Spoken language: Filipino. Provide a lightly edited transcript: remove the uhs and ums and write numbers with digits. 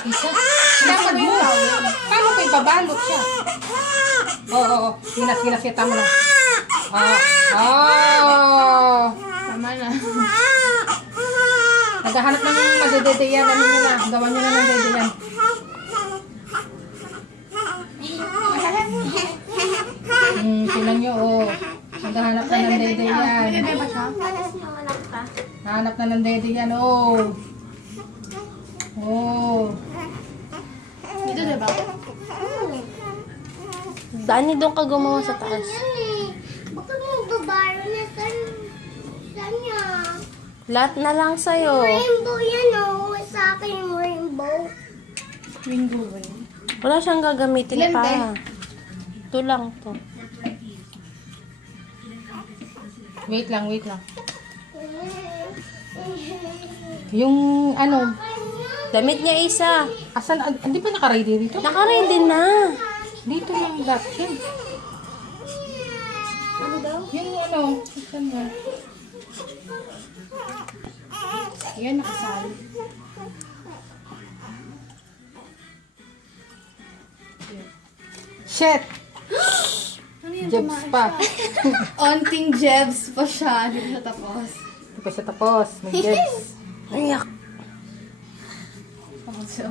Isa. Dapat mo. Paano ko ibabalot siya? Oo. Hinas. Tama na. Tama na. Naghahanap ng madedeyan. Ano nyo na? Gawan nyo na ng dedeyan. Tingnan nyo, oh. Naghahanap na ng dedeyan. Bebe ba siya? Nahanap na ng dedeyan, oh. Oh. Dito diba? Dani, doon ka gumawa sa taas. Bakit mo babaro na sanya? Lahat na lang sa'yo. Rainbow yan oh. Sa akin yung rainbow. Window ba yun? Wala siyang gagamitin Ilan, pa. te? Ito lang to. Wait lang. Yung ano, Damit niya isa. asan, hindi pa naka-ready dito? Naka-ready na. Dito lang lahat yan. Ano daw? Yung ano, asan ba? Yan, nakasali. Shit! Ano yan? Jobs Tumaas pa. siya. Onting jebs pa siya. Hindi na tapos. Hindi pa siya tapos. May jobs. Ayak. Tapos siya.